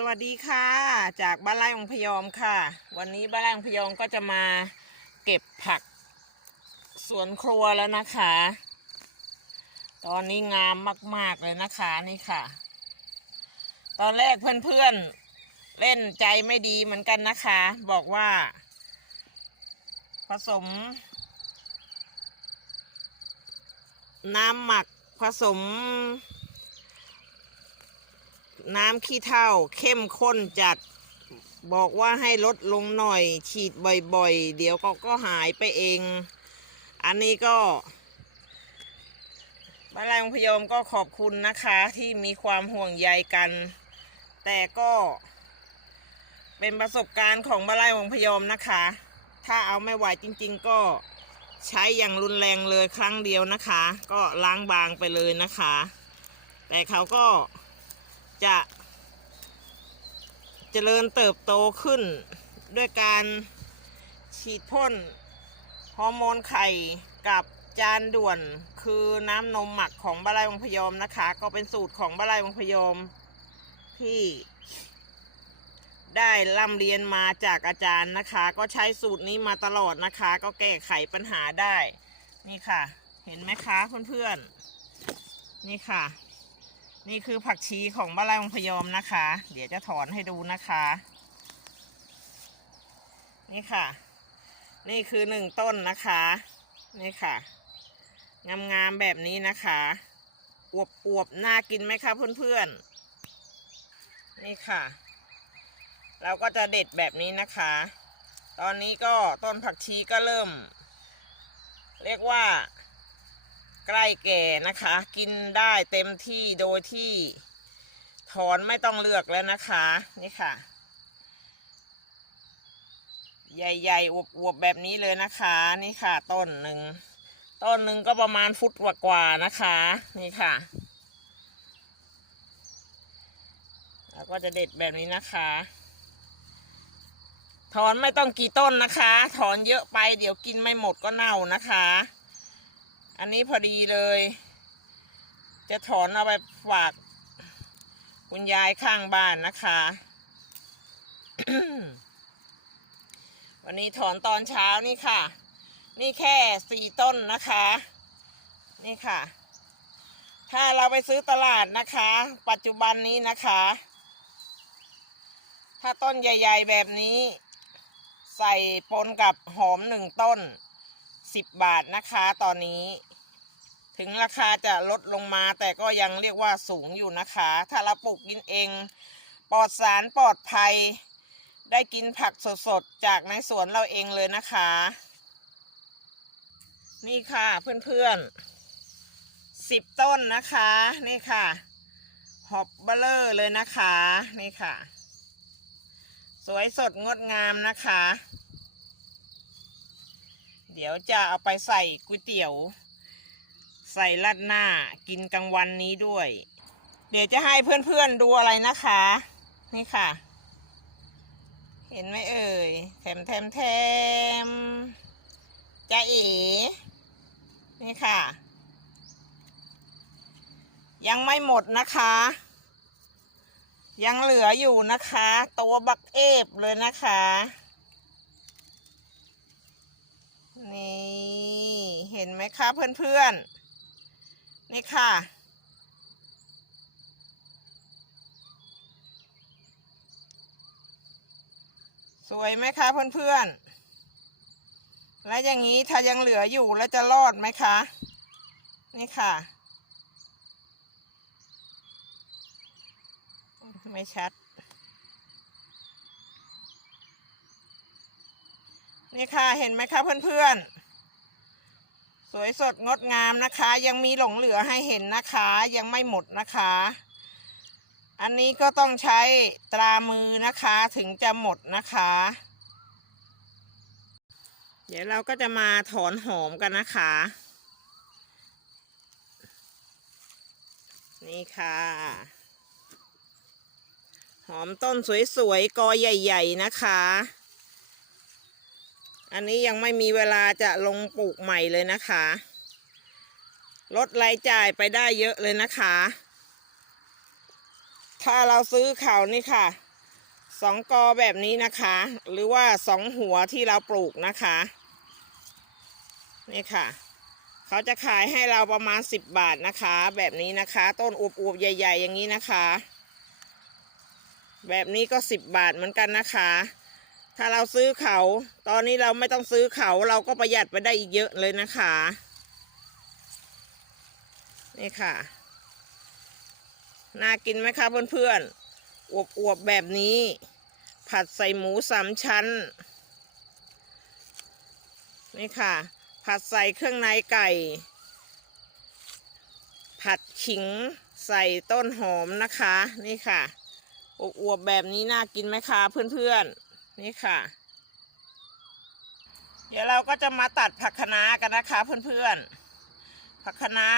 สวัสดีค่ะ จากบ้านไร่องพยอมค่ะ วันนี้บ้านไร่องพยอมก็จะมาเก็บผักสวนครัวแล้วนะคะ ตอนนี้งามมาก ๆ เลยนะคะนี่ค่ะ ตอนแรกเพื่อนๆเล่นใจไม่ดีเหมือนกันนะคะ บอกว่า ผสม น้ำหมักผสม น้ำขี้เถ้าเข้มข้นจัด บอกว่าให้ลดลงหน่อย ฉีดบ่อยๆ เดี๋ยวก็ก็หายไปเอง อันนี้ก็บ้านไรองพยอมก็ขอบคุณนะคะที่มีความห่วงใยกัน แต่ก็เป็นประสบการณ์ของบ้านไรองพยอมนะคะ ถ้าเอาไม่ไหวจริง ๆ ก็ใช้อย่างรุนแรงเลยครั้งเดียวนะคะ ก็ล้างบางไปเลยนะคะ แต่เขาก็ จะเจริญเติบโตขึ้น ด้วยการฉีดพ่นฮอร์โมนไข่กับจานด่วนคือน้ำนมหมักของบ้าไร่วังพยอมนะคะ ก็เป็นสูตรของบ้าไร่วังพยอมที่ได้ร่ำเรียนมาจากอาจารย์นะคะ ก็ใช้สูตรนี้มาตลอดนะคะ ก็แก้ไขปัญหาได้ นี่ค่ะ เห็นไหมคะเพื่อนๆ นี่ค่ะ นี่คือผักชีของบ้านไร่องพยอมนะคะ เดี๋ยวจะถอนให้ดูนะคะ นี่ค่ะ นี่คือหนึ่งต้นนะคะ นี่ค่ะ งามๆแบบนี้นะคะอวบอวบๆน่ากินไหมคะเพื่อนๆ นี่ค่ะ เราก็จะเด็ดแบบนี้นะคะ ตอนนี้ก็ต้นผักชีก็เริ่ม เรียกว่า ใกล้แก่นะคะ กินได้เต็มที่โดยที่ถอนไม่ต้องเลือกแล้วนะคะ นี่ค่ะ ใหญ่ๆอวบๆแบบนี้เลยนะคะ นี่ค่ะ ต้นหนึ่งต้นหนึ่งก็ประมาณฟุตกว่าๆนะคะ นี่ค่ะแล้วก็จะเด็ดแบบนี้นะคะ ถอนไม่ต้องกี่ต้นนะคะ ถอนเยอะไปเดี๋ยวกินไม่หมดก็เน่านะคะ อันนี้พอดีเลย จะถอนเอาไปฝาก คุณยายข้างบ้านนะคะ วันนี้ถอนตอนเช้านี่ค่ะ นี่แค่สี่ต้นนะคะ นี่ค่ะ ถ้าเราไปซื้อตลาดนะคะ ปัจจุบันนี้นะคะ ถ้าต้นใหญ่ ๆ แบบนี้ ใส่ปนกับหอมหนึ่งต้นสิบบาทนะคะตอนนี้ ถึงราคาจะลดลงมาแต่ก็ยังเรียกว่าสูงอยู่นะคะ ถ้าเราปลูกกินเอง ปลอดสารปลอดภัย ได้กินผักสดๆ จากในสวนเราเองเลยนะคะ นี่ค่ะเพื่อนๆสิบต้นนะคะ นี่ค่ะหอบเบลเลอร์เลยนะคะ นี่ค่ะ สวยสดงดงามนะคะ เดี๋ยวจะเอาไปใส่ก๋วยเตี๋ยว ใส่ราดหน้ากินกลางวันนี้ด้วย เดี๋ยวจะให้เพื่อนๆดูอะไรนะคะ นี่ค่ะ เห็นไหมเอ่ยแถมแถมแถมจะเอ๋นี่ค่ะ ยังไม่หมดนะคะ ยังเหลืออยู่นะคะ ตัวบักเอฟเลยนะคะ นี่ เห็นไหมคะเพื่อนๆ นี่ค่ะ สวยไหมคะเพื่อนๆ แล้วอย่างนี้ถ้ายังเหลืออยู่แล้วจะรอดไหมคะ นี่ค่ะ ไม่ชัด นี่ค่ะเห็นไหมคะเพื่อนๆ สวยสดงดงามนะคะ ยังมีหลงเหลือให้เห็นนะคะ ยังไม่หมดนะคะ อันนี้ก็ต้องใช้ตรามือนะคะถึงจะหมดนะคะ เดี๋ยวเราก็จะมาถอนหอมกันนะคะ นี่ค่ะ หอมต้นสวยๆกอใหญ่ ๆ นะคะ อันนี้ยังไม่มีเวลาจะลงปลูกใหม่เลยนะคะ ลดรายจ่ายไปได้เยอะเลยนะคะ ถ้าเราซื้อเขานี่ค่ะสองกอแบบนี้นะคะ หรือว่าสองหัวที่เราปลูกนะคะ นี่ค่ะ เขาจะขายให้เราประมาณ10บบาทนะคะ แบบนี้นะคะ ต้นอวบๆใหญ่ ๆ อย่างนี้นะคะ แบบนี้ก็10บาทเหมือนกันนะคะ ถ้าเราซื้อเขา ตอนนี้เราไม่ต้องซื้อเขาเราก็ประหยัดไปได้อีกเยอะเลยนะคะ นี่ค่ะ น่ากินไหมคะเพื่อนๆ อวบๆแบบนี้ ผัดใส่หมูสามชั้น นี่ค่ะ ผัดใส่เครื่องในไก่ ผัดขิงใส่ต้นหอมนะคะ นี่ค่ะอวบๆแบบนี้น่ากินไหมคะเพื่อนๆ นี่ค่ะ เดี๋ยวเราก็จะมาตัดผักคะน้ากันนะคะเพื่อนๆ ผักคะน้า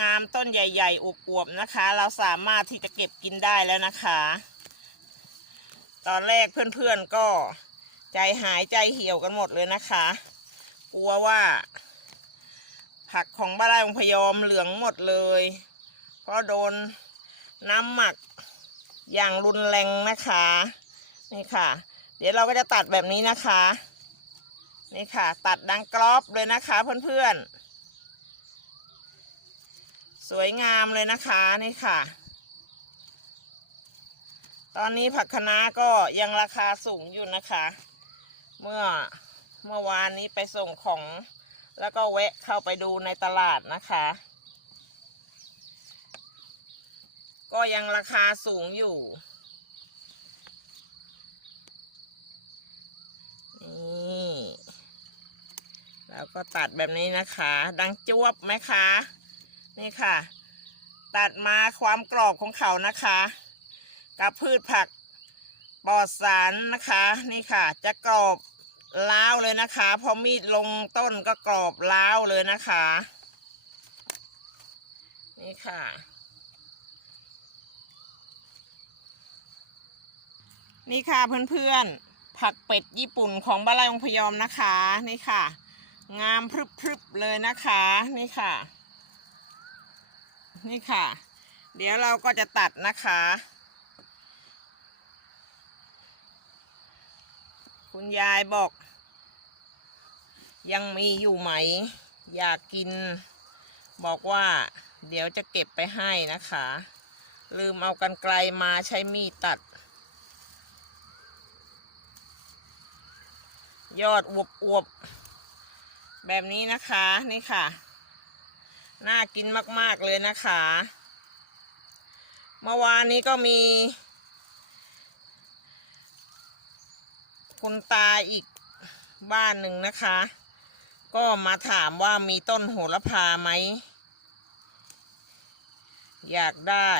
งามๆต้นใหญ่ๆอวบๆนะคะ เราสามารถที่จะเก็บกินได้แล้วนะคะ ตอนแรกเพื่อนๆก็ใจหายใจเหี่ยวกันหมดเลยนะคะ กลัวว่า ผักของบ้านไร่องพยอมเหลืองหมดเลย เพราะโดนน้ำหมักอย่างรุนแรงนะคะ นี่ค่ะ เดี๋ยวเราก็จะตัดแบบนี้นะคะ นี่ค่ะ ตัดดังกรอบเลยนะคะเพื่อนๆ สวยงามเลยนะคะนี่ค่ะ ตอนนี้ผักคะน้าก็ยังราคาสูงอยู่นะคะ เมื่อเมื่อวานนี้ไปส่งของแล้วก็แวะเข้าไปดูในตลาดนะคะ ก็ยังราคาสูงอยู่ นี่ แล้วก็ตัดแบบนี้นะคะ ดังจวบไหมคะ นี่ค่ะ ตัดมาความกรอบของเขานะคะ กับพืชผักปลอดสารนะคะ นี่ค่ะ จะกรอบล้าวเลยนะคะ พอมีดลงต้นก็กรอบล้าวเลยนะคะ นี่ค่ะนี่ค่ะเพื่อนๆ ผักเป็ดญี่ปุ่นของบ้านไรองพยอมนะคะ นี่ค่ะ งามพรึบๆเลยนะคะนี่ค่ะ นี่ค่ะ เดี๋ยวเราก็จะตัดนะคะ คุณยายบอก ยังมีอยู่ไหม อยากกิน บอกว่า เดี๋ยวจะเก็บไปให้นะคะ ลืมเอากันไกลมาใช้มีดตัดยอดอวบอวบ แบบนี้นะคะนี่ค่ะ น่ากินมาก ๆ เลยนะคะ เมื่อวานนี้ก็มี คุณตาอีกบ้านหนึ่งนะคะ ก็มาถามว่ามีต้นโหระพาไหม อยากได้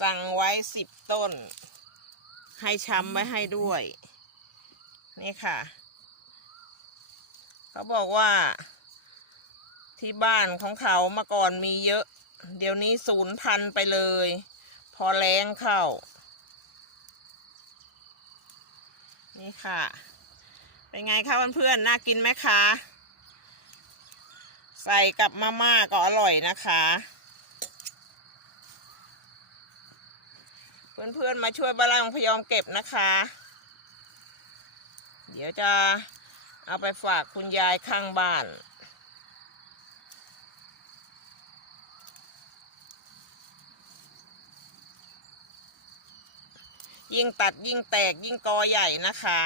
สั่งไว้สิบต้น ให้ช้ำไว้ให้ด้วย นี่ค่ะ เขาบอกว่า ที่บ้านของเขาเมื่อก่อนมีเยอะ เดี๋ยวนี้ศูนย์พันไปเลย พอแรงเข้า นี่ค่ะ เป็นไงคะเพื่อนๆน่ากินไหมคะ ใส่กับมาม่าก็อร่อยนะคะเพื่อนๆ มาช่วยบ้านเราพยอมเก็บนะคะ เดี๋ยวจะ เอาไปฝากคุณยายข้างบ้าน ยิ่งตัดยิ่งแตกยิ่งกอใหญ่นะคะ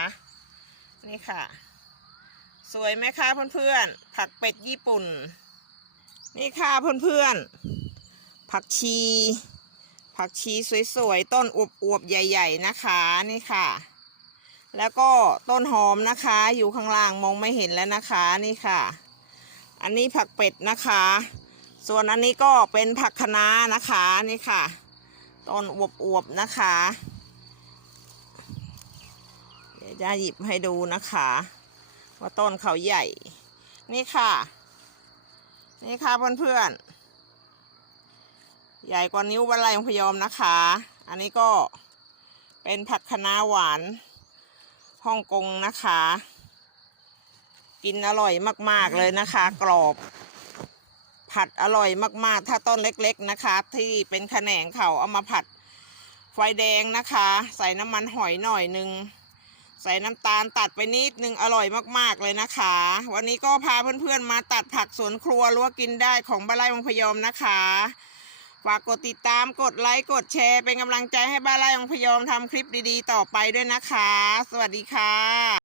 นี่ค่ะ สวยไหมคะเพื่อนๆ ผักเป็ดญี่ปุ่น นี่ค่ะเพื่อนๆ ผักชี ผักชีสวยๆ ต้นอวบๆ ใหญ่ ๆ นะคะ นี่ค่ะ แล้วก็ต้นหอมนะคะ อยู่ข้างล่างมองไม่เห็นแล้วนะคะนี่ค่ะ อันนี้ผักเป็ดนะคะ ส่วนอันนี้ก็เป็นผักคะน้านะคะนี่ค่ะต้นอวบๆนะคะ เดี๋ยวจะหยิบให้ดูนะคะ ว่าต้นเขาใหญ่ นี่ค่ะ นี่ค่ะเพื่อนๆใหญ่กว่านิ้วบรรลัยของพยอมนะคะ อันนี้ก็เป็นผักคะน้าหวาน ฮ่องกงนะคะ กินอร่อยมากๆเลยนะคะ กรอบ ผัดอร่อยมากๆ ถ้าต้นเล็กๆนะคะ ที่เป็นแขนงเขาเอามาผัดไฟแดงนะคะ ใส่น้ำมันหอยหน่อยหนึ่งใส่น้ำตาลตัดไปนิดนึงอร่อยมากๆเลยนะคะ วันนี้ก็พาเพื่อนๆมาตัดผักสวนครัวรั้วกินได้ของบ้านไร่มังพยอมนะคะ ฝากกดติดตามกดไลค์กดแชร์ เป็นกำลังใจให้บ้านไร่มังพยอมทำคลิปดีๆ ต่อไปด้วยนะคะ สวัสดีค่ะ